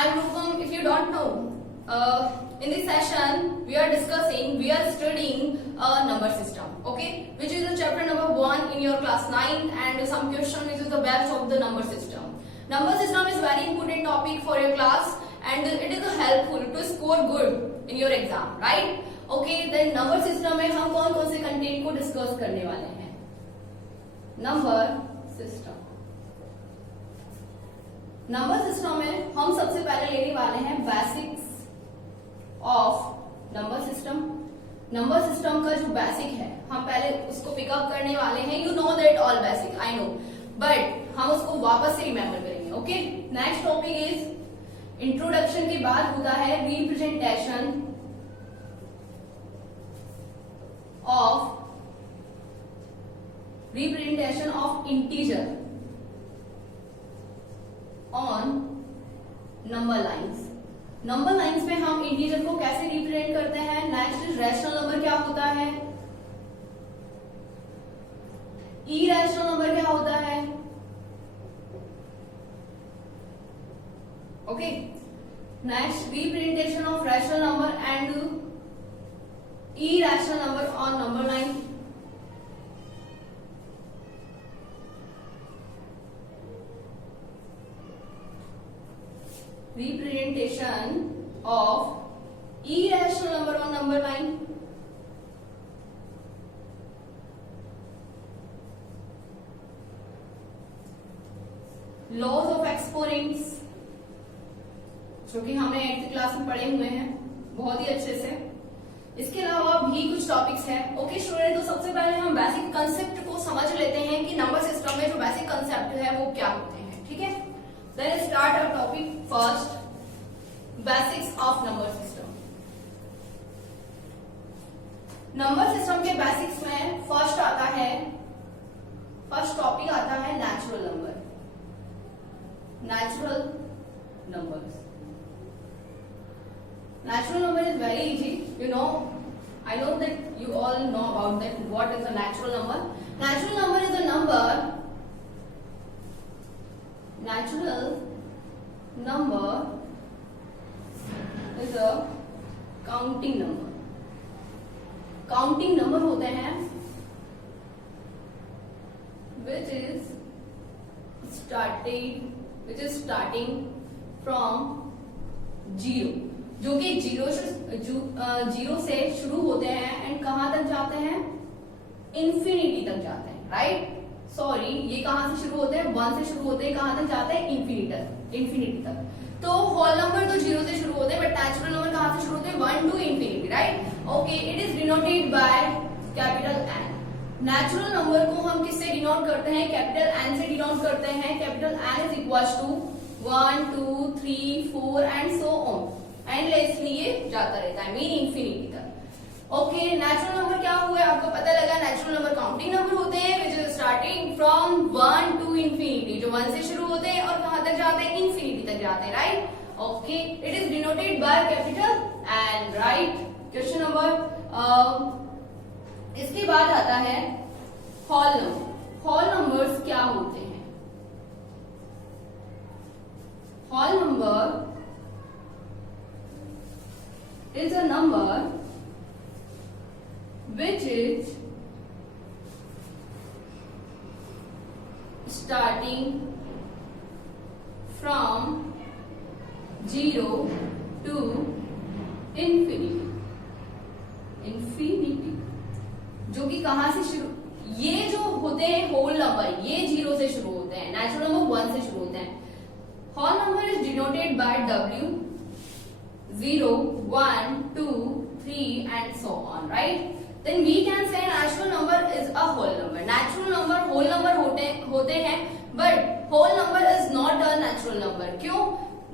I'm Rupam. If you don't know, in this session we are studying a number system, okay, which is the chapter number 1 in your class 9, and some question which is the best of the number system. Number system is very important topic for your class, and it is helpful to score good in your exam, right? Okay, then number system में हम कौन कौन से content को discuss करने वाले हैं? Number system में हम सबसे पहले लेने वाले हैं basics of number system. Number system का जो बेसिक है हम पहले उसको पिकअप करने वाले हैं। You know that all basic, I know, but हम उसको वापस से रिमेम्बर करेंगे। Okay, next topic is introduction के बाद होता है representation of integer on number lines. Number lines में हम इंटीजर को कैसे रिप्रेजेंट करते हैं। नेक्स्ट रैशनल नंबर क्या होता है, इरेशनल नंबर क्या होता है। Okay, next representation of rational number and irrational number on number line. Representation of irrational number on number line. Laws of exponents, जो कि हमने 8th क्लास में पढ़े हुए हैं बहुत ही अच्छे से। इसके अलावा भी कुछ टॉपिक्स हैं। ओके स्टूडेंट, तो सबसे पहले हम बेसिक कंसेप्ट को समझ लेते हैं कि नंबर सिस्टम में जो बेसिक कंसेप्ट है वो क्या होते हैं। ठीक है, Then start our topic first, basics of number system. Number system के बेसिक्स में फर्स्ट टॉपिक आता है natural number. Natural number is very easy, you know, I know that you all know about that what is a natural number. Natural number is a number Natural number is a counting number. Counting number होते हैं which is starting from zero, जो कि zero से शुरू होते हैं and कहां तक जाते हैं, इंफिनिटी तक जाते हैं, राइट। सॉरी, ये कहां से शुरू होते हैं, 1 से शुरू होते हैं, कहां तक जाते हैं, इंफिनिटी तक। तो होल नंबर तो 0 से शुरू होते हैं, बट नेचुरल नंबर कहां से शुरू होते हैं, 1 to infinity, right. Okay, it is denoted by capital N. Natural number को हम किससे डिनोट करते हैं, कैपिटल एन से डिनोट करते हैं। Capital N is equal to 1 2 3 4 and so on, endlessly ये जाता रहता है, मीन इंफिनिटी तक। ओके, नेचुरल नंबर क्या हुआ आपको पता लगा। नेचुरल नंबर काउंटिंग नंबर होते हैं which is starting from 1 to infinity, जो 1 से शुरू होते हैं और कहां तक जाते हैं, इंफिनिटी तक जाते हैं, right. Okay, it is denoted by capital N, right. Question number, इसके बाद आता है होल नंबर। होल नंबर्स क्या होते हैं। Whole number is a number which is starting from 0 to infinity, जो कि कहां से शुरू, ये जो होते हैं होल नंबर, ये 0 से शुरू होते हैं, नेचुरल नंबर 1 से शुरू होते हैं। Whole number is denoted by W, 0 1 2 3 and so on, right? Then we can say natural number is a whole number. Natural number whole number होते हैं, but whole number is not a natural number. क्यों?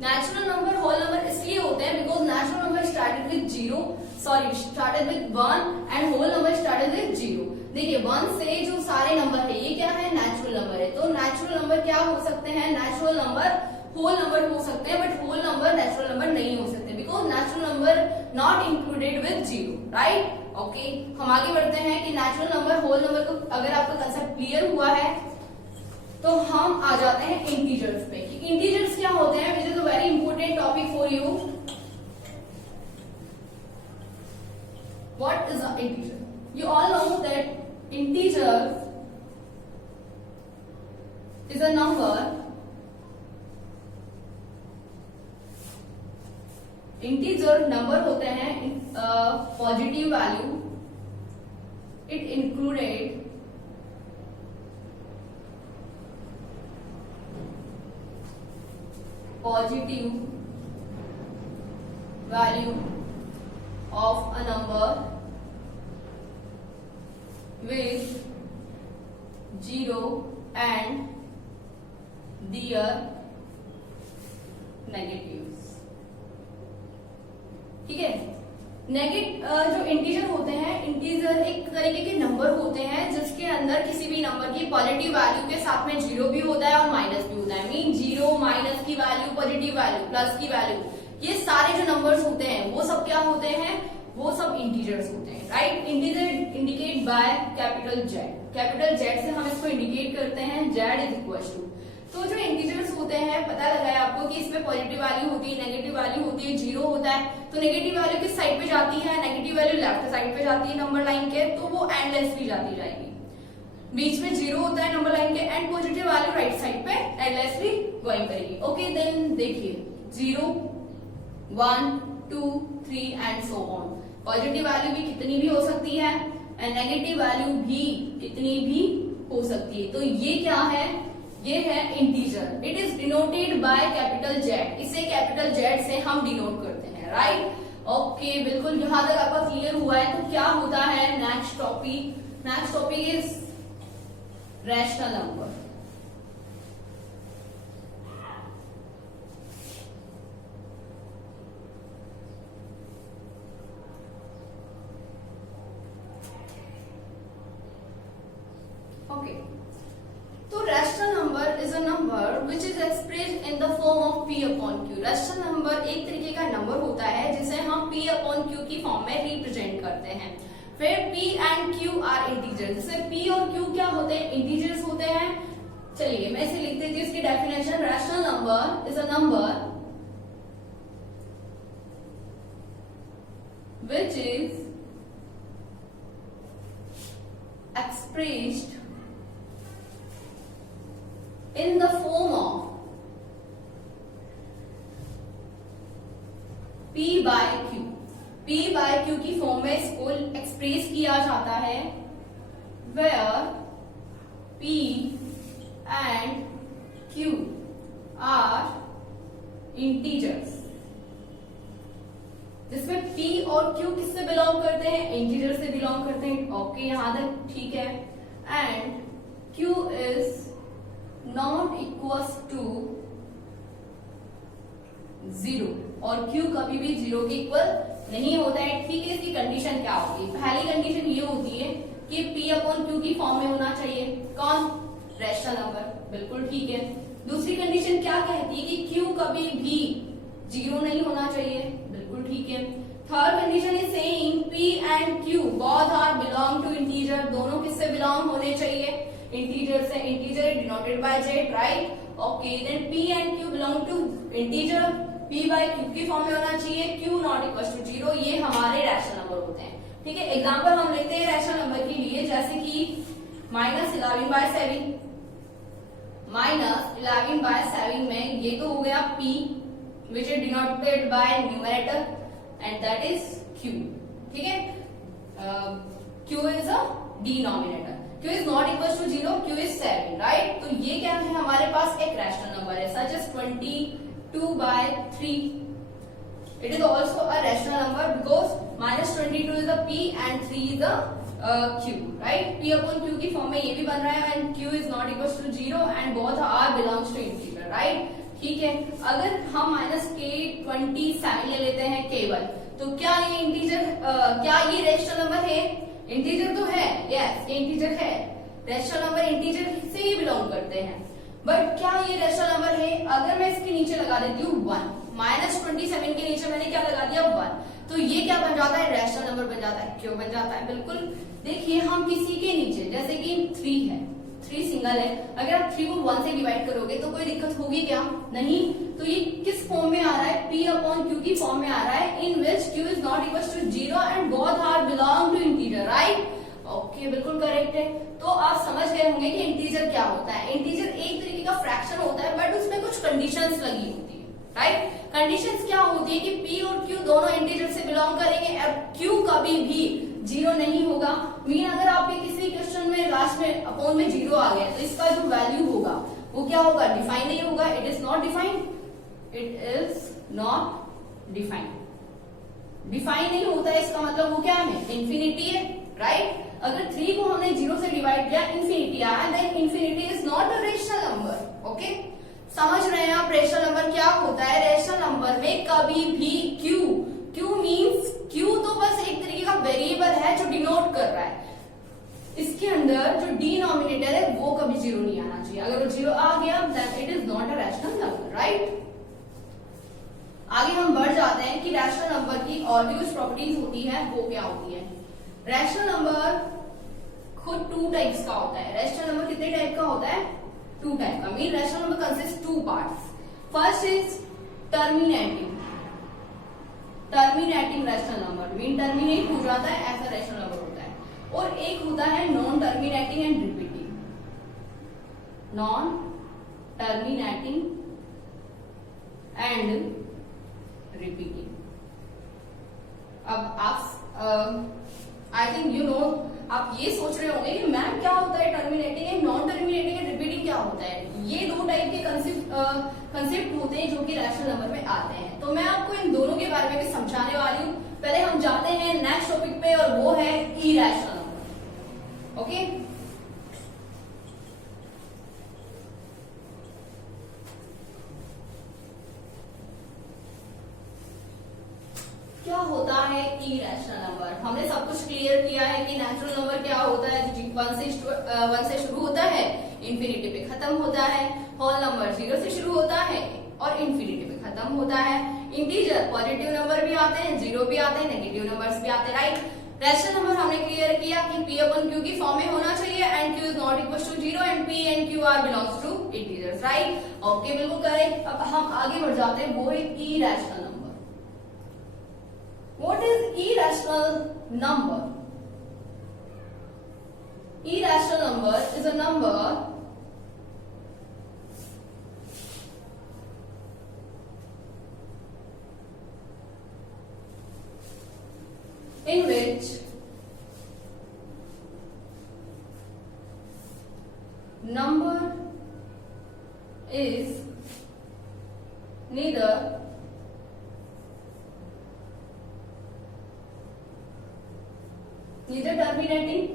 Natural number whole number इसलिए होते हैं because natural number started with 1 and whole number started with 0. देखिए 1 से जो सारे नंबर है ये क्या है, नेचुरल नंबर है। तो नेचुरल नंबर क्या हो सकते हैं, नेचुरल नंबर होल नंबर हो सकते हैं, but whole number natural number नहीं हो सकते because natural number not included with 0, right. Okay, हम आगे बढ़ते हैं कि नेचुरल नंबर होल नंबर को, अगर आपका कंसेप्ट क्लियर हुआ है तो हम आ जाते हैं इंटीजर्स पे कि इंटीजर्स क्या होते हैं, which is a very important topic for you. What is a integer? You all know that integer is a number. Integer number होते हैं positive value. It included positive value of a number with 0 and their negatives. ठीक है. जो integer होते हैं, integer एक तरीके के नंबर होते हैं जिसके अंदर किसी भी नंबर की पॉजिटिव वैल्यू के साथ में जीरो भी होता है और माइनस भी होता है. मीन जीरो, माइनस की वैल्यू, पॉजिटिव वैल्यू, प्लस की वैल्यू, ये सारे जो नंबर्स होते हैं वो सब क्या होते हैं, वो सब इंटीजर्स होते हैं. Right. Integer indicate by capital Z. Capital Z से हम इसको इंडिकेट करते हैं. जेड इज इक्वल टू, तो जो इंटीजर्स होते हैं पता लगा है आपको कि इसमें पॉजिटिव वैल्यू होती है, नेगेटिव वैल्यू होती है, जीरो होता है. तो नेगेटिव वैल्यू किस साइड पे जाती है, नेगेटिव वैल्यू लेफ्ट साइड पे जाती है नंबर लाइन के, तो वो एंडलेसली जाती जाएगी. बीच में जीरो होता है नंबर लाइन के and positive value right side पे एंडलेसली गोइंग करेगी. ओके, देन देखिए 0, 1, 2, 3 and so on. Positive value भी कितनी भी हो सकती है एंड नेगेटिव वैल्यू भी कितनी भी हो सकती है. तो ये क्या है, ये है integer. It is denoted by capital Z. इसे कैपिटल जेड से हम डिनोट करते हैं. राइट. ओके, बिल्कुल यहां तक आपका क्लियर हुआ है. तो क्या होता है next topic? Next topic is rational number. Okay, तो rational number is a number which is expressed in the form of p upon q. Rational number एक तरीके का नंबर होता है जिसे हम p अपॉन q की फॉर्म में रिप्रेजेंट करते हैं. फिर p and q are integer. जैसे p और q क्या होते हैं, इंटीजर्स होते हैं. चलिए मैं इसे लिख देती हूँ इसकी definition. Rational number is a number which is expressed in the form of p by q. p by q की फॉर्म में इसको एक्सप्रेस किया जाता है where p and q are integers. जिसमें p और q किससे बिलोंग करते हैं, इंटीजर से बिलोंग करते हैं. ओके, यहां तक ठीक है. And q is not equals to 0 और q कभी भी 0 के इक्वल नहीं होता है. ठीक है, इसकी कंडीशन क्या होगी? पहली कंडीशन ये होती है कि p अपॉन q की फॉर्म में होना चाहिए. कौन? Rational number. बिल्कुल ठीक है. दूसरी कंडीशन क्या कहती है कि q कभी भी 0 नहीं होना चाहिए. बिल्कुल ठीक है. Third condition is saying p and q both are belong to integer. दोनों किससे बिलोंग होने चाहिए? इंटीजर से. Integer denoted by z. Right. Okay, then p and q belong to integer. p by q की फॉर्म में होना चाहिए. q not equal to 0. ये हमारे रैशनल नंबर होते हैं. ठीक है, एग्जांपल हम लेते हैं रैशनल नंबर के लिए, जैसे कि -11/7. -11/7 में ये तो हो गया p which is denoted by numerator and that is q. ठीक है, q is a denominator. q is not equal to 0. q is 7. right. तो ये क्या है, हमारे पास एक रैशनल नंबर है such as 22/3. It is also a rational number because -22 is the p and 3 is the q. right. p upon q की form में ये भी बन रहा है and q is not equal to 0 and both are belongs to integer. right. ठीक है, अगर हम -k27 ले लेते हैं केवल, तो क्या ये इंटीजर, क्या ये रैशनल नंबर है? इंटीजर तो है. यस, ये इंटीजर है. रैशनल नंबर इंटीजर से ही बिलोंग करते हैं. बट क्या ये रैशनल नंबर है? अगर मैं इसके नीचे लगा देती हूँ 1, -27 के नीचे मैंने क्या लगा दिया? 1. तो ये क्या बन जाता है? रैशनल नंबर बन जाता है. क्यों बन जाता है? बिल्कुल देखिए, हम किसी के नीचे, जैसे कि 3 है, 3 सिंगल सिंगल है, अगर आप 3 को 1 से डिवाइड करोगे तो कोई दिक्कत होगी क्या? नहीं। तो ये किस फॉर्म में आ रहा है? P अपॉन Q की फॉर्म में आ रहा है, in which Q is not equal to 0 and both are belong to integer, right? Okay, बिल्कुल करेक्ट है। तो आप समझ गए होंगे कि इंटीजर क्या होता है। इंटीजर एक तरीके का फ्रैक्शन होता है, बट उसमें कुछ कंडीशंस लगी होती है, राइट? कंडीशंस क्या होती है कि P और Q दोनों इंटीजर से बिलोंग करेंगे और Q कभी भी 0 नहीं होगा। मीन अगर आपके किसी क्वेश्चन में लास्ट में अपॉन में 0 आ गया तो इसका जो वैल्यू होगा वो क्या होगा? डिफाइन नहीं होगा। It is not defined, it is not defined. Define नहीं होता है इसका मतलब वो क्या है? इंफिनिटी है, राइट? अगर 3 को हमने 0 से डिवाइड किया, इंफिनिटी आया, then infinity is not a rational number. Okay, समझ रहे हैं आप? रेशनल नंबर क्या होता है? रेशनल नंबर में कभी भी Q मींस Q तो बस एक तरीके का वेरिएबल है जो डिनोट कर रहा है। इसके अंदर जो डिनोमिनेटर है वो कभी 0 नहीं आना चाहिए। अगर वो 0 आ गया then it is not a rational number, right? आगे हम बढ़ जाते हैं कि रैशनल नंबर की और भी कुछ प्रॉपर्टीज होती है, वो क्या होती है? रैशनल नंबर खुद 2 टाइप्स का होता है। रैशनल नंबर कितने टाइप का होता है? 2 टाइप का। Mean rational number consist 2 parts. First is terminating rational number, mean terminate हो जाता है ऐसा रैशनल नंबर होता है। और एक होता है non terminating and repeating. Non terminating and repeating. अब आप आई थिंक यू नो, आप ये सोच रहे होंगे कि मैम क्या होता है terminating and non terminating and repeating क्या होता है? ये 2 टाइप के कंसेप्ट होते हैं जो कि रैशनल नंबर में आते हैं। तो मैं आपको इन दोनों के बारे में भी समझाने वाली हूँ। पहले हम जाते हैं नेक्स्ट टॉपिक पे और वो है इरैशनल नंबर। ओके, क्या होता है इरैशनल नंबर? हमने सब कुछ क्लियर किया है कि नेचुरल नंबर क्या होता है, जो 1 से शुरू होता है, इंफिनिटी पे खत्म होता है। होल नंबर 0 से शुरू होता है और इंफिनिटी पे खत्म होता है। इंटीजर पॉजिटिव नंबर भी आते हैं, 0 भी आते हैं, नेगेटिव नंबर्स भी आते हैं, राइट? रैशनल नंबर हमने क्लियर किया कि P अपन Q की फॉर्म में होना चाहिए and Q is not equal to 0 and P and Q are belongs to integers, right? Okay, बिल्कुल करेक्ट। अब हम आगे बढ़ जाते हैं, वो है irrational number. What is irrational number? Irrational number is a number in which number is neither terminating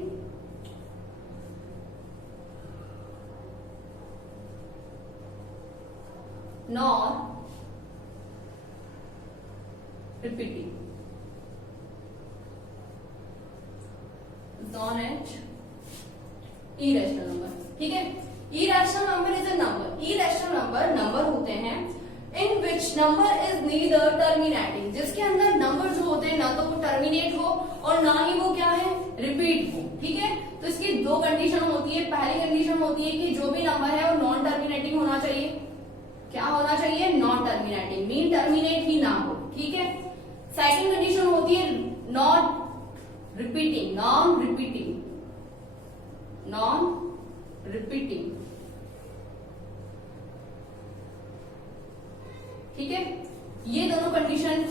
nor repeating, known as irrational number। ठीक है, irrational number is a number। irrational number होते हैं in which number is neither terminating, जिसके अंदर number जो होते हैं ना तो वो टर्मिनेट हो और ना ही वो क्या है? रिपीट हो। ठीक है, तो इसकी 2 कंडीशन होती है। पहली कंडीशन होती है कि जो भी नंबर है वो नॉन टर्मिनेटिंग होना चाहिए। क्या होना चाहिए? नॉन टर्मिनेटिंग, मीन टर्मिनेट ही ना हो। ठीक है, सेकंड कंडीशन होती है नॉट रिपीटिंग, नॉन रिपीटिंग। ठीक है, ये दोनों कंडीशन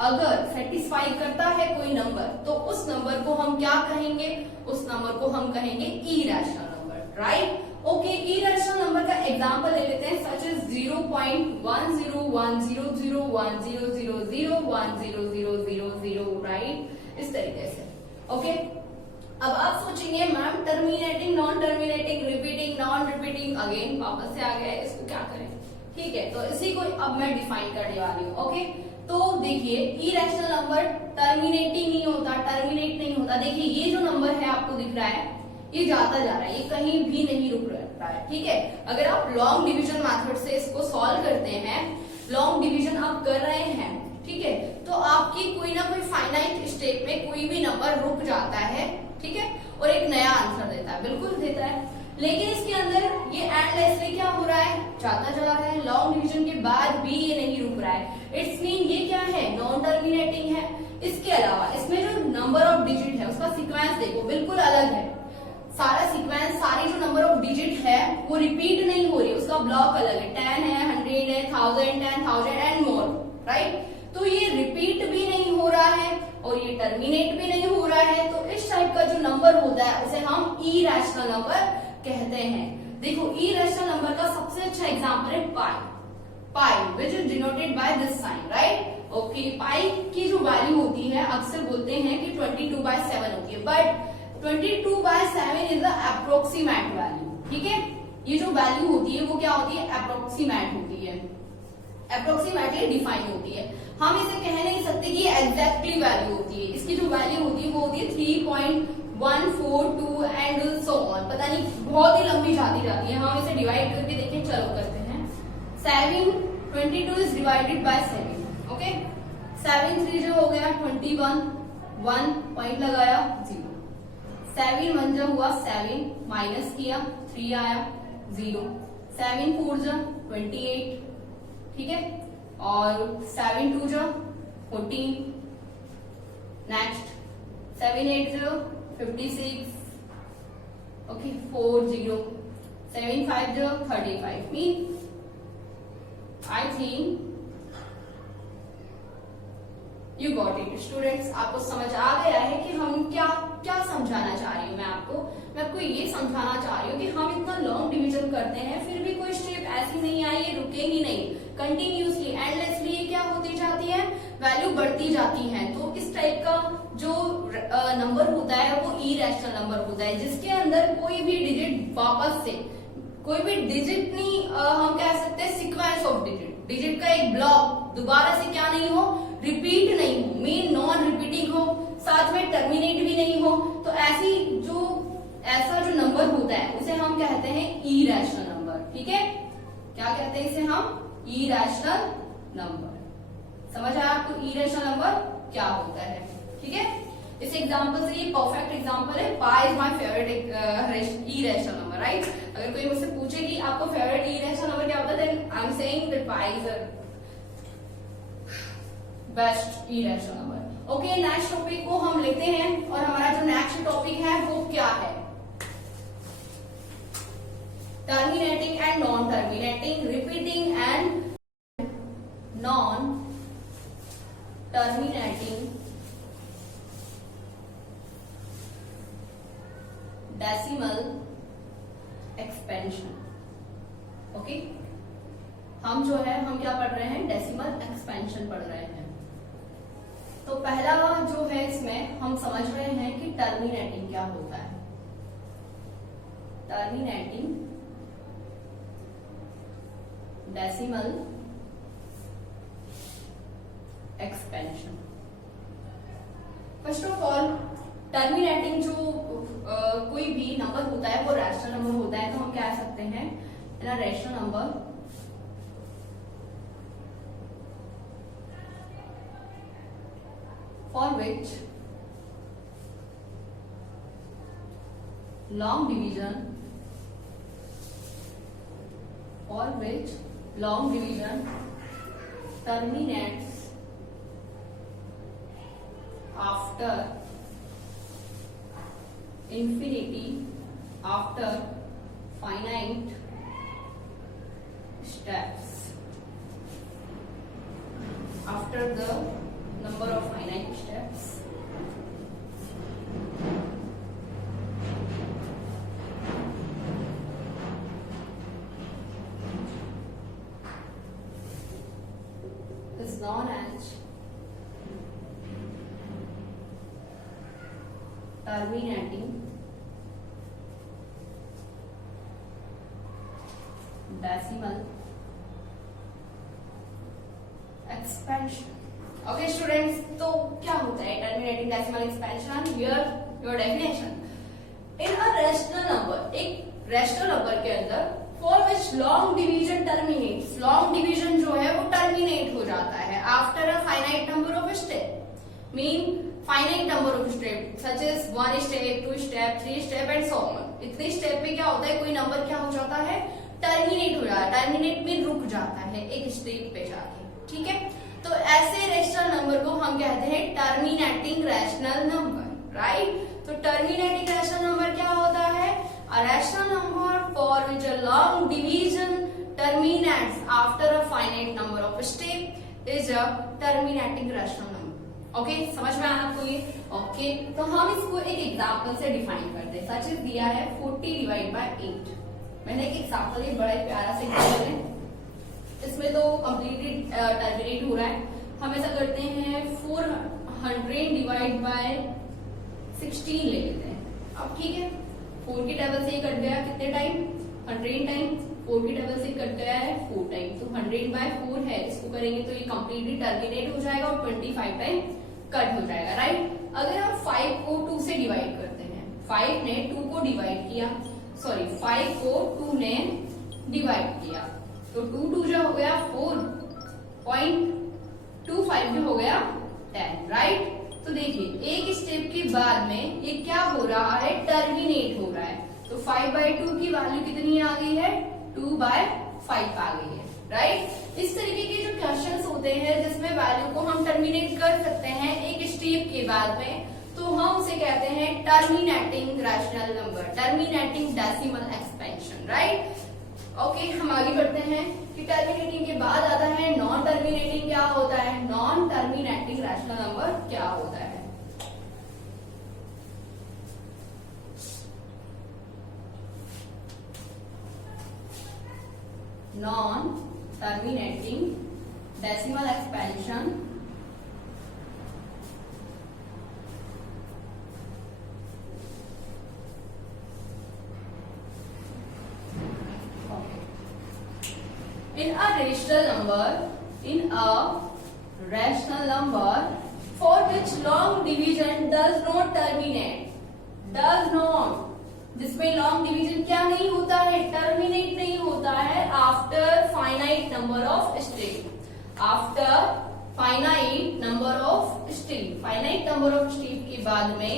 अगर सेटिस्फाई करता है कोई नंबर तो उस नंबर को हम क्या कहेंगे? उस नंबर को हम कहेंगे irrational number, right? Okay, irrational number का एग्जांपल ले लेते हैं, सच इज 0.101010001000, राइट? इस तरीके से। ओके, अब आप सोचेंगे ma'am terminating, non terminating, repeating, non repeating, again वापस से आ गया, इसको क्या करें? ठीक है, तो इसी को अब मैं डिफाइन करने वाली हूँ। ओके, तो देखिए इरैशनल नंबर टर्मिनेटिंग नहीं होता, टर्मिनेट नहीं होता। देखिए ये जो नंबर है आपको दिख रहा है, ये जाता जा रहा है, ये कहीं भी नहीं रुक रहा है। ठीक है, अगर आप लॉन्ग डिवीजन मेथड से इसको सॉल्व करते हैं, लॉन्ग डिवीजन आप कर रहे हैं, ठीक है, तो आपकी कोई ना कोई फाइनाइट स्टेप में कोई भी नंबर रुक जाता है। ठीक है, और एक नया आंसर देता है, बिल्कुल देता है। लेकिन इसके अंदर ये एंडलेसली क्या हो रहा है, जाता जा रहा है, लॉन्ग डिवीजन के बाद भी ये नहीं रुक रहा है। इट्स मीन ये क्या है, नॉन टर्मिनेटिंग है। इसके अलावा इसमें जो नंबर ऑफ डिजिट है उसका सीक्वेंस देखो बिल्कुल अलग है। सारा सीक्वेंस, सारी जो नंबर ऑफ डिजिट है वो रिपीट नहीं हो रही, उसका ब्लॉक अलग है, 10 है, 100 है, 1000, 10,000 एंड मोर, राइट। तो ये रिपीट भी नहीं हो रहा है और ये टर्मिनेट भी नहीं हो रहा है। तो इस टाइप का जो नंबर होता है उसे हम इरेशनल नंबर कहते हैं। देखो इरेशनल नंबर का सबसे अच्छा एग्जांपल है pi, pi which is denoted by this sign, right. Okay, pi की जो वैल्यू होती है अक्सर बोलते हैं कि 22/7 होती है, but 22/7 is the approximate value, ठीक है। ये जो वैल्यू होती है वो क्या होती है, अप्रोक्सीमेट होती है, अप्रोक्सीमेटली डिफाइन होती है। हम इसे कह नहीं सकते कि एग्जैक्टली वैल्यू होती है। इसकी जो वैल्यू होती है वो होती है 3.142 एंड सो ऑन, पता नहीं बहुत ही लंबी जाती जाती है। हम इसे डिवाइड करके देखें, चलो करते हैं। 22 इज डिवाइडेड बाय 7, ओके। 7 3 जो हो गया 21, 1 पॉइंट लगाया 0, 7 1 जो हुआ 7, माइनस किया 3 आया 0, 7 4 जो 28, ठीक है, और 7 2 जो 14, नेक्स्ट 7 8 जो 56, ओके, 4 0, 7 5 जो 35। Mean I think you got it students. आपको समझ आ गया है कि हम क्या क्या समझाना चाह रही हूँ। मैं आपको ये समझाना चाह रही हूँ कि हम इतना लॉन्ग डिवीजन करते हैं फिर भी कोई स्टेप ऐसी नहीं आई, ये रुकेगी नहीं, कंटिन्यूसली एंडलेसली ये क्या होती जाती है, वैल्यू बढ़ती जाती है। तो इस टाइप का जो नंबर होता है वो इरेशनल नंबर होता है, जिसके अंदर कोई भी डिजिट वापस से, कोई भी डिजिट नहीं, हम कह सकते हैं सीक्वेंस ऑफ डिजिट का एक ब्लॉक दोबारा से क्या नहीं हो, रिपीट नहीं हो, मीन नॉन रिपीटिंग हो, साथ में टर्मिनेट भी नहीं हो। तो ऐसा जो नंबर होता है उसे हम कहते हैं इरेशनल नंबर, ठीक है। क्या कहते हैं इसे हम, इरेशनल नंबर। समझ आया आपको इरेशनल नंबर क्या होता है, ठीक है। इस एग्जांपल से ये परफेक्ट एग्जांपल है, pi is my favourite irrational number, right. अगर कोई मुझसे पूछे कि आपको फेवरेट इरेशनल नंबर क्या होता है, then I am saying that pi is best irrational number. Okay, next topic को हम लेते हैं और हमारा जो नेक्स्ट टॉपिक है वो क्या है, terminating and non terminating, repeating and non terminating decimal expansion. Okay, हम जो है हम क्या पढ़ रहे हैं, डेसिमल एक्सपेंशन पढ़ रहे हैं। तो पहला जो है इसमें हम समझ रहे हैं कि टर्मिनेटिंग क्या होता है, terminating decimal expansion. First of all terminating जो कोई भी नंबर होता है वो रैशनल नंबर होता है, तो हम कह सकते हैं rational number for which long division terminates after infinity, after finite steps, after the number of finite steps, is known as terminating decimal expansion। Okay students, तो क्या होता है terminating decimal expansion? Here your definition. In a rational number, एक rational number के अंदर for which long division terminates, long division जो है वो टर्मिनेट हो जाता है after a finite number of step. Mean finite number of step such as 1 step 2 step 3 step and so on. इतने स्टेप में क्या होता है, कोई नंबर क्या हो जाता है, टर्मिनेट हो जाता है, टर्मिनेट में रुक जाता है एक स्टेप पे जाके, ठीक है। तो ऐसे रैशनल नंबर को हम कहते हैं टर्मिनेटिंग रैशनल नंबर, राइट। तो टर्मिनेटिंग रैशनल नंबर क्या होता है, अ rational number for which a long division terminates after a finite number of step is a terminating rational number। Okay, समझ में आना आपको ये? ओके, तो हम इसको एक एग्जांपल से डिफाइन करते हैं। सच दिया है 40 डिवाइड बाय 8। मैंने एक एग्जांपल, एक बड़ा प्यारा सा एग्जांपल है, इसमें तो कंप्लीटली टर्मिनेट हो रहा है। हम ऐसा करते हैं 400 डिवाइड बाय 16 ले लेते हैं। अब ठीक है, 4 की टेबल से ये कट गया कितने टाइम, 100 टाइम। 4 की टेबल से कट गया है 4 टाइम, तो 100 बाय 4 है, इसको करेंगे तो ये कंप्लीटली टर्मिनेट हो जाएगा और 25 टाइम कट हो जाएगा, राइट। अगर हम 5 को 2 से डिवाइड करते हैं, 5 ने 2 को डिवाइड किया, सॉरी 5 को 2 ने डिवाइड किया, तो 2 2 जो हो गया 4.25 जो हो गया 10, राइट। तो देखिए एक स्टेप के बाद में ये क्या हो रहा है, टर्मिनेट हो रहा है। तो 5/2 की वैल्यू कितनी आ गई है, 2/5 आ गई है, राइट। इस तरीके के जो क्वेश्चंस होते हैं जिसमें वैल्यू को हम टर्मिनेट कर सकते हैं एक स्टेप के बाद में, तो हम उसे कहते हैं terminating rational number, terminating decimal expansion, right. Okay, हम आगे बढ़ते हैं कि टर्मिनेटिंग के बाद आता है नॉन टर्मिनेटिंग। क्या होता है नॉन टर्मिनेटिंग रैशनल नंबर, क्या होता है? Non terminating decimal expansion in a rational number for which long division does not terminate, does not, जिसमें लॉन्ग डिवीजन क्या नहीं होता है, टर्मिनेट नहीं होता है after finite number of step, after finite number of step, finite number of step के बाद में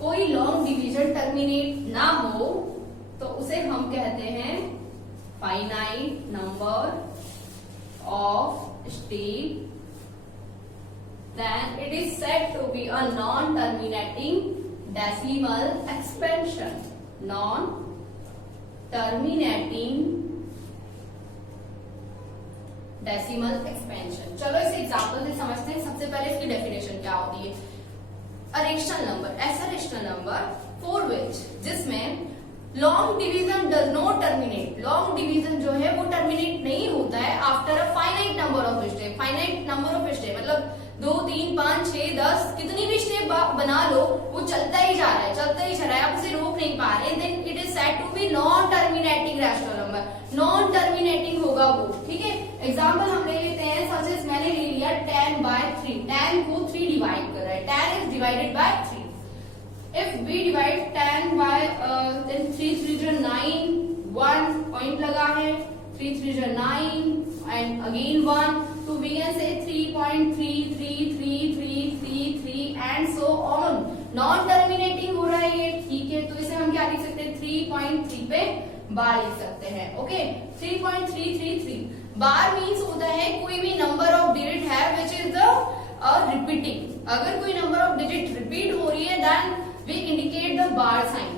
कोई लॉन्ग डिवीजन टर्मिनेट ना हो तो उसे हम कहते हैं finite number of step, then it is said to be a non-terminating decimal expansion, non-terminating decimal expansion। चलो इस एग्जांपल से समझते हैं। सबसे पहले इसकी डेफिनेशन क्या होती है। A rational number, ऐसा rational number for which, जिसमें long division does not terminate, long division जो है वो टर्मिनेट नहीं होता है after a finite number of step, finite number of step मतलब 2 3 5 6 10 कितनी भी स्टेप बना लो वो चलता ही जा रहा है, चलता ही जा रहा है, आप उसे रोक नहीं पा रहे। Then it is said to be non terminating rational number, non terminating होगा वो, ठीक है। एग्जांपल हम ले लेते हैं, सच एज मैंने ले लिया 10/3, 10 को 3 डिवाइड कर रहा है, 10 is divided by 3। If we divide 10 by then 3 3 जो 9, 1 पॉइंट लगा है, 3 3 जो 9 and again 1, so we can say 3.333333 and so on। Non terminating हो रहा है ये, ठीक है। तो इसे हम क्या लिख सकते हैं, 3.3 पे बार लिख सकते हैं, ओके। 3.333 बार मीन्स होता है कोई भी नंबर ऑफ डिजिट है विच इज द रिपीटिंग। अगर कोई नंबर ऑफ डिजिट रिपीट हो रही है then we indicate the bar sign,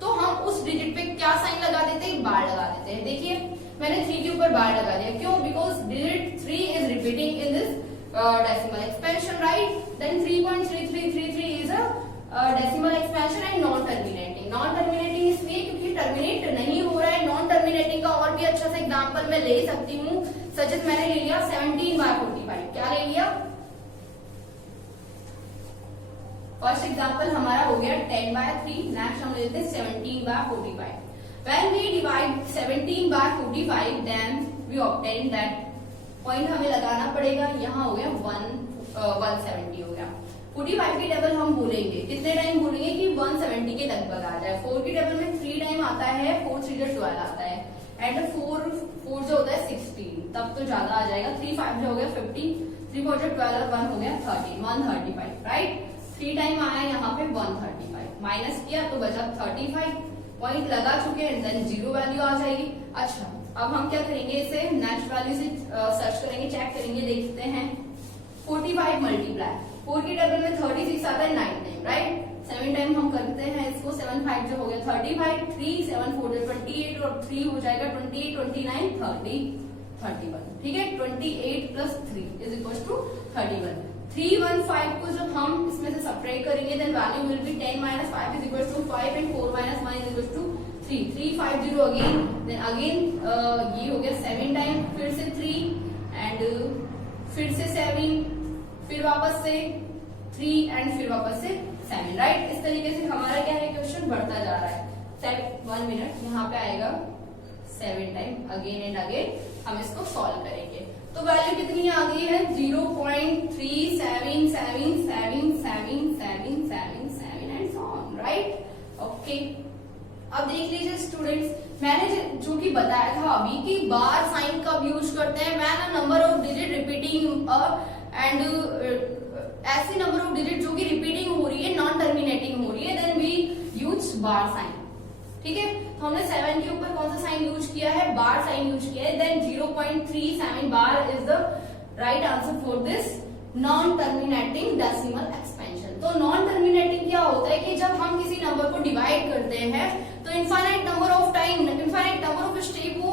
तो हम उस डिजिट पे क्या साइन लगा देते हैं, बार लगा देते हैं। देखिए मैंने 3 के ऊपर बार लगा दिया, क्यों, because digit 3 is repeating in this decimal expansion, right. Then 3.3333 is a decimal expansion and non terminating. Non terminating इसलिए क्योंकि टर्मिनेट नहीं हो रहा है। नॉन टर्मिनेटिंग का और भी अच्छा सा एग्जाम्पल मैं ले सकती हूँ, सच मैंने ले लिया 17/45। क्या ले लिया, फर्स्ट एग्जांपल हमारा हो गया 10/3, नेक्स्ट हम लेते हैं 17/45। When we divide 17/45 then we obtain that point हमें लगाना पड़ेगा, यहाँ हो गया 170 हो गया। 45 की टेबल हम बोलेंगे कितने टाइम बोलेंगे कि 170 के लगभग आ जाए। 4 की टेबल में 3 टाइम आता है, 4 3 12 आता है, एंड 4 जो होता है 16, तब तो ज्यादा आ जाएगा। 3 5 जो हो गया 50, 3 4 12 1 हो गया 30, 135, राइट। 3 टाइम आया यहाँ पे 135, माइनस किया तो बचा 35, पॉइंट लगा चुके हैं, देन 0 वैल्यू आ जाएगी। अच्छा अब हम क्या करेंगे, इसे नेक्स्ट वैल्यू से सर्च करेंगे, चेक करेंगे, देखते हैं 45 मल्टीप्लाई 4 की टेबल में 36 आता है 9 टाइम, राइट। 7 टाइम हम करते हैं इसको, 7 5 जो हो गया 35, 3 7 4 28 और 3 हो जाएगा 28, 29 30 31, ठीक है। 28 प्लस 3 इज इक्वल टू 31। 315 को जब हम इसमें से सब्ट्रैक्ट करेंगे then value will be 10 - 5 is equal to 5 and 4 - 1 is equal to 3। 350 again, then again ये हो गया 7 टाइम, फिर से 3 एंड फिर से 7, फिर वापस से 3 एंड फिर वापस से 7, राइट। इस तरीके से हमारा क्या है, क्वेश्चन बढ़ता जा रहा है। 1 मिनट, यहाँ पे आएगा 7 टाइम अगेन एंड अगेन हम इसको सॉल्व करेंगे। तो वैल्यू कितनी आ गई है, 0.37777777 and so on, right. Okay अब देख लीजिए स्टूडेंट्स, मैंने जो कि बताया था अभी कि बार साइन कब यूज करते हैं, when a number of digit repeating and ऐसी नंबर ऑफ डिजिट जो कि रिपीटिंग हो रही है, नॉन टर्मिनेटिंग हो रही है, then we use bar sign, ठीक है। तो हमने 7 के ऊपर कौन सा साइन यूज किया है, बार साइन यूज किया है, then 0.37 bar is the right answer for this non terminating decimal expansion. तो नॉन टर्मिनेटिंग क्या होता है कि जब हम किसी नंबर को डिवाइड करते हैं तो infinite number of time, infinite number of step वो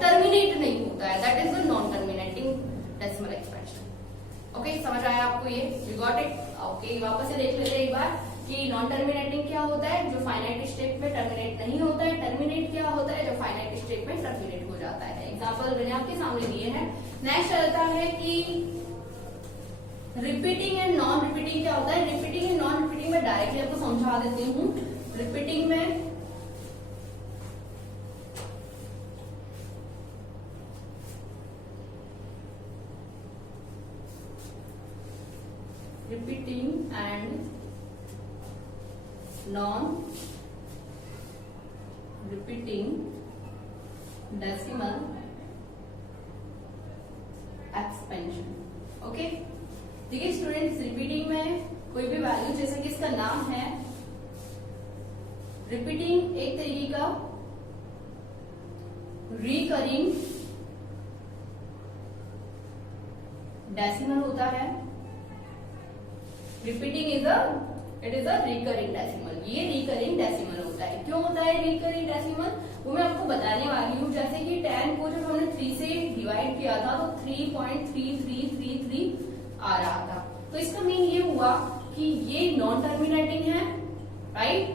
टर्मिनेट नहीं होता है, that is the non terminating decimal expansion. Okay समझ आया आपको ये, यू गॉट इट। ओके वापस से देख लेते हैं एक बार कि नॉन टर्मिनेटिंग क्या होता है, जो फाइनाइट स्टेप में टर्मिनेट नहीं होता है। टर्मिनेट क्या होता है, जो फाइनाइट स्टेप में टर्मिनेट हो जाता है। एग्जांपल मैंने आपके सामने दिए हैं। नेक्स्ट चलता है कि रिपीटिंग एंड नॉन रिपीटिंग क्या होता है। रिपीटिंग एंड नॉन रिपीटिंग में डायरेक्टली आपको समझा देती हूँ। रिपीटिंग में repeating and non repeating decimal expansion. Okay देखिए स्टूडेंट्स, रिपीटिंग में कोई भी वैल्यू, जैसे कि इसका नाम है रिपीटिंग, एक तरीके का रिकरिंग डेसिमल होता है। Repeating is it is a recurring decimal. ये रिकरिंग डेसिमल होता है। क्यों होता है रिकरिंग डेसिमल, वो मैं आपको बताने वाली हूँ। जैसे कि 10 को जब हमने 3 से डिवाइड किया था तो 3.3333 आ रहा था। तो इसका मीन ये हुआ कि ये नॉन टर्मिनेटिंग है, राइट।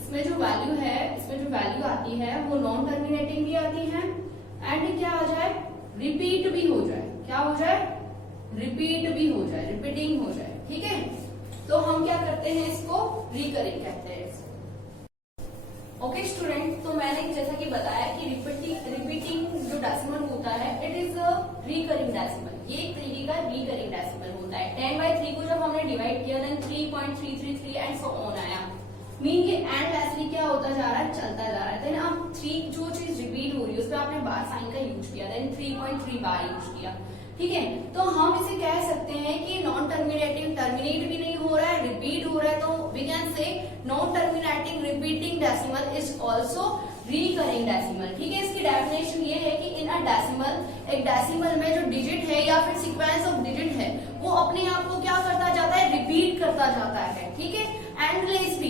इसमें जो वैल्यू है, इसमें जो वैल्यू आती है वो नॉन टर्मिनेटिंग भी आती है एंड क्या आ जाए, रिपीट भी हो जाए। क्या हो जाए, रिपीट भी हो जाए, रिपीटिंग हो जाए, ठीक है। तो हम क्या करते हैं, इसको रिकरिंग कहते हैं इसको। ओके स्टूडेंट, तो मैंने जैसा कि बताया कि रिपीटिंग जो डेसिमल होता है it is a recurring decimal. ये एक तरीके का रिकरिंग डेसिमल होता है। 10/3 को जब हमने डिवाइड किया देन 3.333 एंड सो ऑन आया। मीन ये एंडलेसली क्या होता जा रहा है, चलता जा रहा है। देन आप 3 जो चीज रिपीट हो रही है उस पर आपने बार साइन का यूज किया, देन 3.3 बार यूज किया, ठीक है। तो हम इसे कह सकते हैं कि नॉन टर्मिनेटिंग, टर्मिनेट भी नहीं हो रहा है, रिपीट हो रहा है। तो we can say non terminating repeating decimal is also recurring decimal, ठीक है। इसकी डेफिनेशन ये है कि इन अ डेसिमल, एक डेसिमल में जो डिजिट है या फिर सीक्वेंस ऑफ डिजिट है वो अपने आप को क्या करता जाता है, रिपीट करता जाता है, ठीक है। एंडलेसली,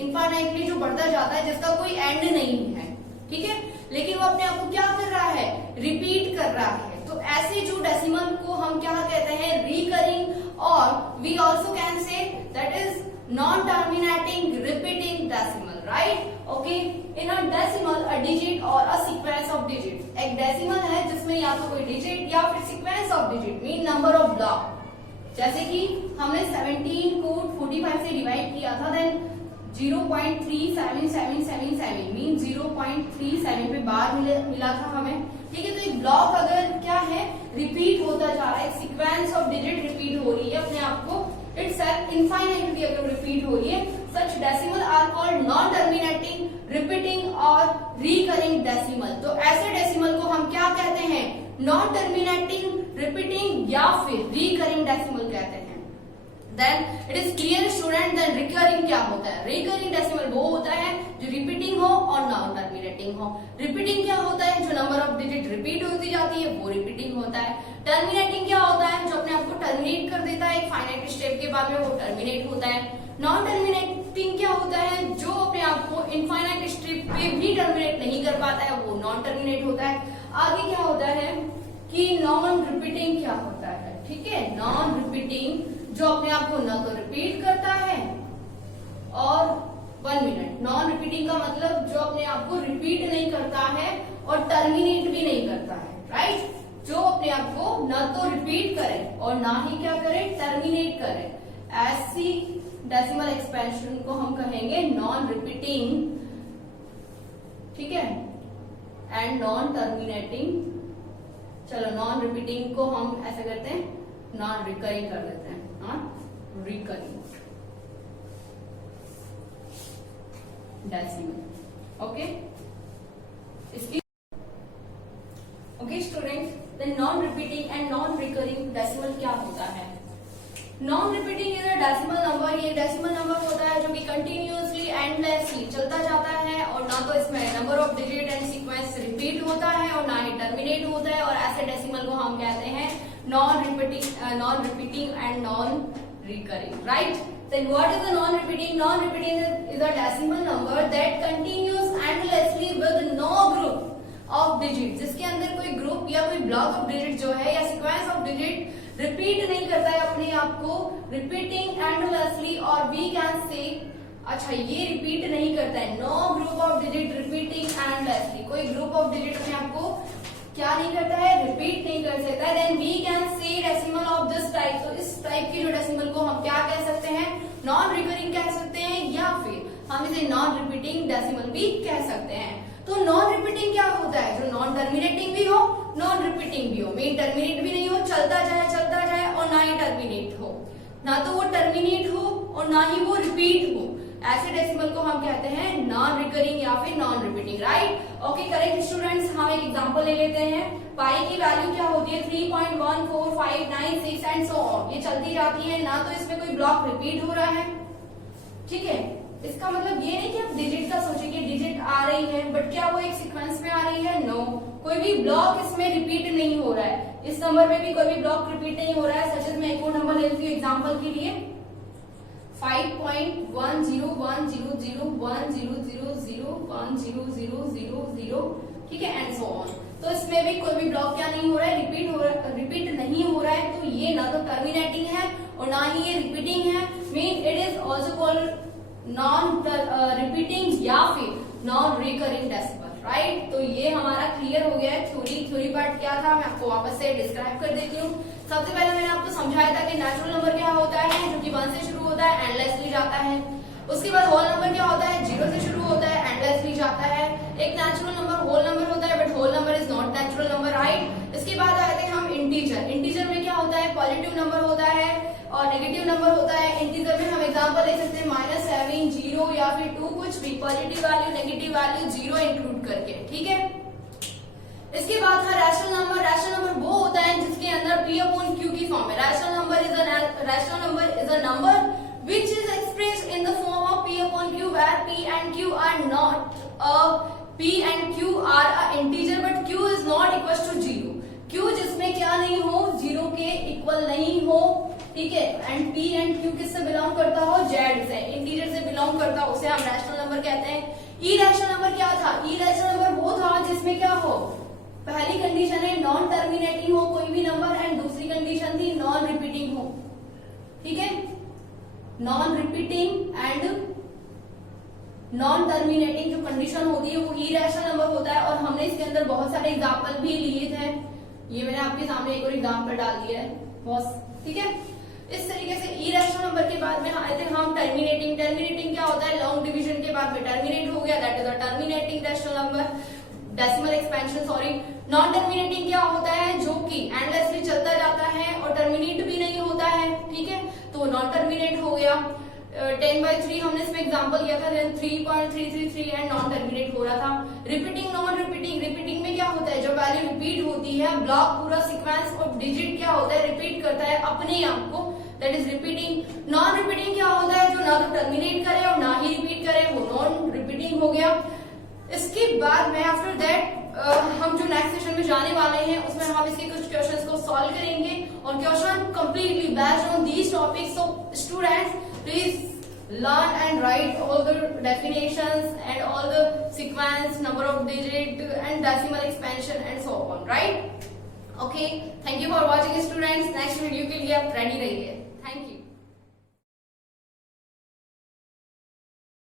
इनफाइनाइटली जो बढ़ता जाता है, जिसका कोई एंड नहीं है, ठीक है। लेकिन वो अपने आप को क्या कर रहा है, रिपीट कर रहा है। तो ऐसे जो डेसिमल को हम क्या कहते हैं, रिकरिंग, और we also can say that is non terminating repeating decimal, right. Okay, in a decimal a digit और अ सीक्वेंस ऑफ डिजिट। एक डेसिमल है जिसमें या तो कोई डिजिट या फिर sequence of digit mean number of block. जैसे कि हमने 17 को 45 से डिवाइड किया था, देन 0.37777 मीन 0.37 पे बार मिला था हमें, ठीक है। तो एक ब्लॉक अगर क्या है, रिपीट होता जा रहा है, सीक्वेंस ऑफ डिजिट रिपीट हो रही है अपने आप को, इटसेल्फ इनफाइनाइटली अगर रिपीट हो रही है, such decimal are called non terminating, repeating और रिकरिंग डेसिमल। तो ऐसे डेसिमल को हम क्या कहते हैं, नॉन टर्मिनेटिंग, रिपीटिंग या फिर रिकरिंग डेसिमल कहते हैं, then it is clear student. Then recurring क्या होता है? रिकरिंग डेसिमल वो होता है जो रिपीटिंग हो और नॉन टर्मिनेटिंग हो। रिपीटिंग क्या होता है? जो नंबर ऑफ डिजिट रिपीट होती जाती है वो रिपीटिंग होता है। टर्मिनेटिंग क्या होता है? जो अपने आप को टर्मिनेट कर देता है एक फाइनाइट स्टेप के बाद में, वो टर्मिनेट होता है। नॉन टर्मिनेटिंग क्या होता है? जो अपने आप को इनफाइनाइट स्टेप पे भी टर्मिनेट नहीं कर पाता है, वो नॉन टर्मिनेट होता है। आगे क्या होता है कि नॉन रिपीटिंग क्या होता है? ठीक है, नॉन रिपीटिंग जो अपने आप को न तो रिपीट करता है और 1 मिनट, नॉन रिपीटिंग का मतलब जो अपने आप को रिपीट नहीं करता है और टर्मिनेट भी नहीं करता है, राइट? जो अपने आप को न तो रिपीट करे और ना ही क्या करे, टर्मिनेट करे। ऐसी डेसिमल एक्सपेंशन को हम कहेंगे नॉन रिपीटिंग, ठीक है, एंड नॉन टर्मिनेटिंग। चलो नॉन रिपीटिंग को हम ऐसे करते हैं, नॉन रिकरिंग कर देते हैं, नॉन रिकरिंग डेसिमल। ओके, इसकी okay students, then non repeating and non recurring decimal क्या होता है? Non repeating is a decimal number. ये डेसिमल नंबर होता है जो कि कंटिन्यूअसली एंडलेसली चलता जाता है और ना तो इसमें number of digit and sequence repeat होता है और ना ही टर्मिनेट होता है, और ऐसे डेसिमल को हम कहते हैं non repeating and non recurring, right? Then what is the non-repeating? Non-repeating is a decimal number that continues endlessly with no group of digits, जिसके अंदर कोई ग्रुप या कोई ब्लॉक ऑफ डिजिट जो है या सीक्वेंस ऑफ डिजिट रिपीट नहीं करता है अपने आप को, रिपीटिंग एंडलेसली, और वी कैन से, अच्छा ये रिपीट नहीं करता है, no group of digit repeating endlessly, कोई ग्रुप ऑफ डिजिट अपने आप को क्या नहीं करता है, रिपीट नहीं कर सकता है। Then we can say decimal of this type, तो इस टाइप की जो डेसिमल को हम क्या कह सकते हैं, नॉन रिकरिंग कह सकते हैं, या फिर हम इसे नॉन रिपीटिंग डेसिमल भी कह सकते हैं। तो नॉन रिपीटिंग क्या होता है? जो नॉन टर्मिनेटिंग भी हो, नॉन रिपीटिंग भी हो, मेन टर्मिनेट भी नहीं हो, चलता जाए और ना ही टर्मिनेट हो, ना तो वो टर्मिनेट हो और ना ही वो रिपीट हो, ऐसे डेसिमल को हम कहते हैं नॉन रिकरिंग या फिर non repeating, right? Okay correct students, हम एक एग्जांपल ले लेते हैं। पाई की वैल्यू क्या होती है? 3.14596 एंड सो ऑन, ये चलती जाती है, ना तो इसमें कोई ब्लॉक रिपीट हो रहा है, ठीक है? इसका मतलब ये नहीं कि आप डिजिट का सोचेंगे, डिजिट आ रही है बट क्या वो एक सीक्वेंस में आ रही है? नो, कोई भी ब्लॉक इसमें रिपीट नहीं हो रहा है, इस नंबर में भी कोई भी ब्लॉक रिपीट नहीं हो रहा है। सच मैं एक और नंबर ले लेती हूँ एग्जाम्पल के लिए, 5.10010100001000, ठीक है, एंड सो ऑन। तो इसमें भी कोई भी ब्लॉक क्या नहीं हो रहा है, रिपीट नहीं हो रहा है, तो ये ना तो टर्मिनेटिंग है और ना ही ये रिपीटिंग है, mean it is also called non repeating या फिर नॉन रिकरिंग डेसिमल, राइट? तो ये हमारा क्लियर हो गया है। थ्योरी पार्ट क्या था मैं आपको वापस से डिस्क्राइब कर देती हूँ। सबसे पहले मैंने आपको समझाया था कि नेचुरल नंबर क्या होता है, जो कि 1 से शुरू होता है, एंडलेसली जाता है। उसके बाद होल नंबर क्या होता है, 0 से शुरू होता है, एंडलेसली जाता है। एक नेचुरल नंबर होल नंबर होता है, but whole number is not natural number, right? इसके बाद आते हैं हम इंटीजर। इंटीजर में क्या होता है, पॉजिटिव नंबर होता है और नेगेटिव नंबर होता है। इंटीजर में हम एग्जांपल ले सकते हैं -7, 0 या फिर 2, कुछ भी, positive value, negative value, 0 include करके, ठीक है? इसके बाद था रैशनल नंबर। रैशनल नंबर वो होता है जिसके अंदर P/Q की फॉर्म है। Rational number is a number which is expressed in the form of P/Q, where P and Q are not P and Q are a integer but Q is not equal to 0। Q जिसमें क्या नहीं हो, 0 के equal नहीं हो, ठीक है? And P and Q किससे बिलोंग करता हो, Z से, इंटीजर से बिलोंग करता हो, उसे हम रैशनल नंबर कहते हैं। इरेशनल नंबर क्या था? इरेशनल नंबर वो था जिसमें क्या हो, पहली कंडीशन है नॉन टर्मिनेटिंग हो कोई भी नंबर, एंड दूसरी कंडीशन थी नॉन रिपीटिंग हो, ठीक है? Non repeating and non terminating जो कंडीशन होती है वो इरेशनल नंबर होता है, और हमने इसके अंदर बहुत सारे एग्जाम्पल भी लिए थे। ये मैंने आपके सामने एक और एग्जाम्पल डाल दिया है बॉस, ठीक है? इस तरीके से इरेशनल नंबर के बाद में आए थे हम टर्मिनेटिंग। टर्मिनेटिंग क्या होता है, लॉन्ग डिवीजन के बाद में टर्मिनेट हो गया, that is a terminating rational number, decimal expansion, sorry. Non terminating क्या होता है, जो कि एंडलेसली चलता जाता है और टर्मिनेट भी नहीं होता है, ठीक है? तो नॉन टर्मिनेट हो गया। 10/3 हमने इसमें एग्जांपल किया था, 3.333 एंड नॉन टर्मिनेट हो रहा था। Repeating, non repeating. रिपीटिंग में क्या होता है, जब वैल्यू रिपीट होती है, ब्लॉक पूरा सीक्वेंस ऑफ डिजिट क्या होता है, रिपीट करता है अपने आप को, that is repeating. Non repeating क्या होता है, जो ना तो टर्मिनेट करे और ना ही रिपीट करे, वो नॉन रिपीटिंग हो गया। इसके बाद में आफ्टर दैट हम जो नेक्स्ट सेशन में जाने वाले हैं उसमें हम इसके कुछ क्वेश्चंस को सॉल्व करेंगे और question completely based on these topics. So students please learn and write all the definitions and all the sequence, number of digit and decimal expansion and so on, right? Okay, thank you for watching students. Next video के लिए आप ready रहिए।